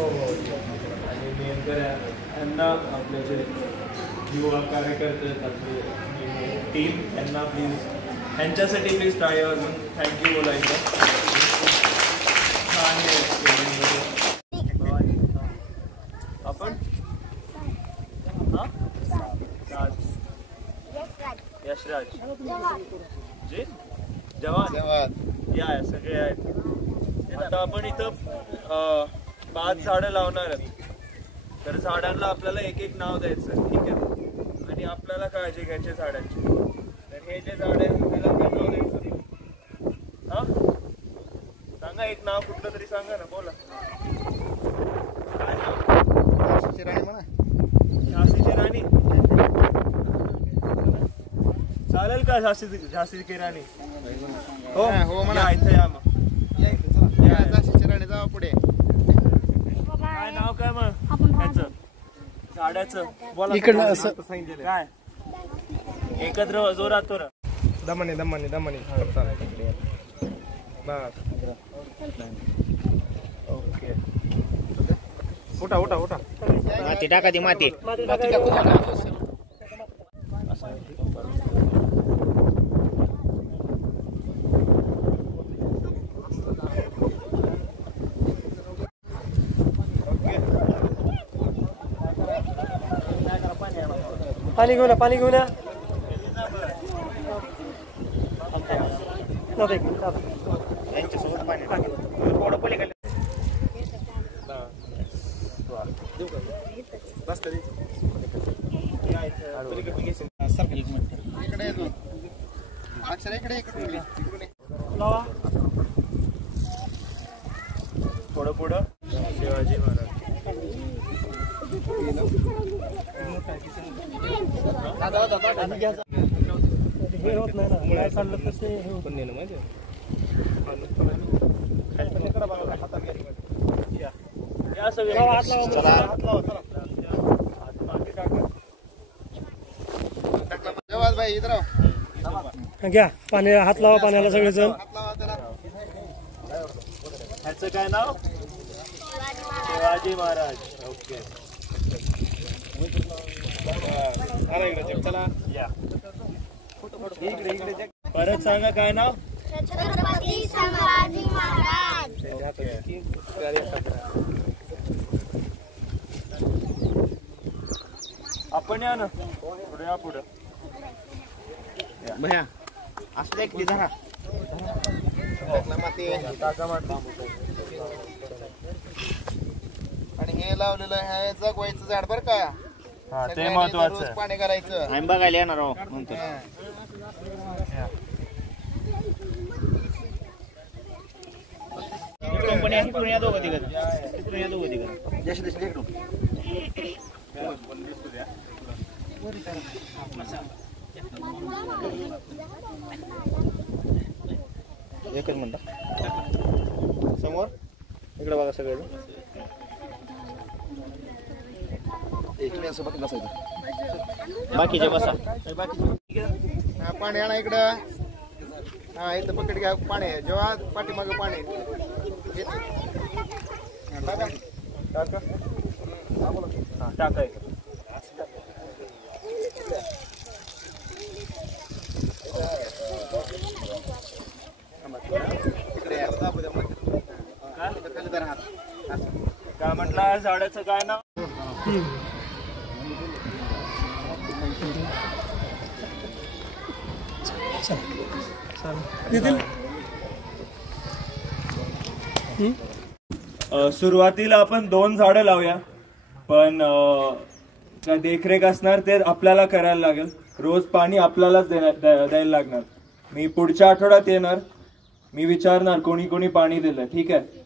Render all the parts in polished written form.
हो हो. आणि नेमकं यांना आपले जे युवा कार्यकर्ते आहेत आपली टीम यांना प्लीज ह्यांच्यासाठी प्लीज टाळी वाजून थँक्यू बोलायचं. छान आपण यशराज जी जवान या सगळे आहेत. आता आपण इथं 5 झाडं लावणार आहेत. तर झाडांना आपल्याला एक एक नाव द्यायचं, ठीक आहे. आणि आपल्याला काळजी घ्यायची झाडांची. तर हे जे झाड आहे त्याला काय नाव द्यायचं? हा सांगा एक नाव कुठलं तरी सांगा ना, बोला. काय नाव? झाशीची राणी म्हणा. झाशीची राणी चालेल का? झाशीची राणी हो हो म्हणा. इथं या मग. झाशीची राणी जावा पुढे. काय नाव काय मग ह्याचं झाडाचं? बोला इकडनं असं काय एकत्र जोरात तोरा. दमनी दमनी दमनी बस. ओके उठा उठा उठा. माती टाका ती माती टाकू टाका. पाणी घेऊन पाणी घेऊन या. यांच्यासोबत पाणी थोडं पलीकडे थोडं पुढं शिवाजी महाराज. हे होत नाही ना, काय चाललं तसे हे होत नाही ना. माहिती घ्या पाणी, हात लावा पाण्याला सगळेजण. ह्याचं काय नाव? शिवाजी महाराज. ओके चला या इकडे इकडे. परत सांगा काय नाव? छत्रपती संभाजी महाराज. आपण या ना पुढे, या पुढे भया. असं एक धरा आणि हे लावलेलं आहे जगवायचं झाड बर का. ते महत्वाचं. पाणी घालायचं. आम्ही बघायला येणार आहो म्हणतो. कंपनी आहे तिकडून या दोघं तिघं. तिकडून या दोघं तिघं. जशी तशी तिकडून एकच मिनिट. समोर इकडे बघा सगळे. बाकीचे बसा. पाणी आणा इकडं. हा इथं पकड घ्या पाणी. जेव्हा पाठीमागं पाणी टाका. काय म्हटलं झाडाचं काय नाव? सुरुवातीला आपण 2 झाडं लावूया, पण काय देखरेख असणार ते आपल्याला करायला लागेल. रोज पाणी आपल्यालाच द्यायला लागणार. मी पुढच्या आठवड्यात येणार. मी विचारणार कोणी कोणी पाणी दिलं. ठीक आहे.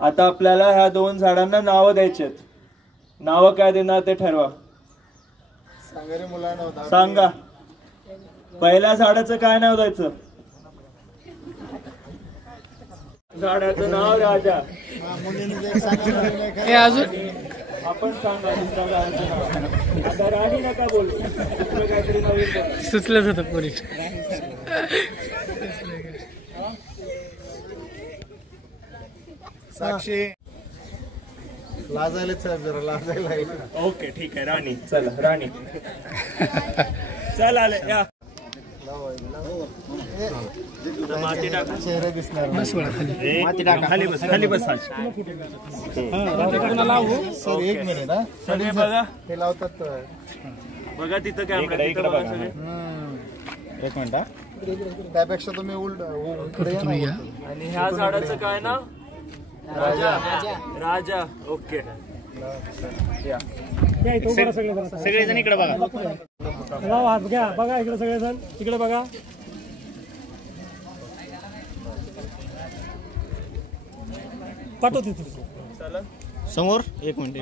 आता आपल्याला ह्या 2 झाडांना नावं द्यायची आहेत. नावं काय देणार ते ठरवा. सांगा. पहिल्या झाडाचं काय नाव द्यायचं? झाडाचं नाव राजा. आपण सांगा दुसऱ्या झाडाचं नाव. आता राणी नका बोलू. दुसरं काहीतरी नवीन सुचलंच होतं पोरी. साक्षी लाजायलाच साहेब जरा लाजायला. ओके ठीक आहे राणी. चला राणी चल आले या. माती टाका. चेहरे दिसणार माती टाका. खाली बस खाली बस. सर एक मिनिट हा. सगळे बघा हे लावतात बघा तिथं कॅमेरा इकडे बघा सगळे. एक मिनिट हा. त्यापेक्षा तुम्ही इकडे या ना. आणि ह्या झाडाचं काय ना राजा. राजा ओके सगळेजण इकडे बघा. हात घ्या बघा इकडे सगळेजण इकडे बघा. पाठवते चला समोर. एक मिनिट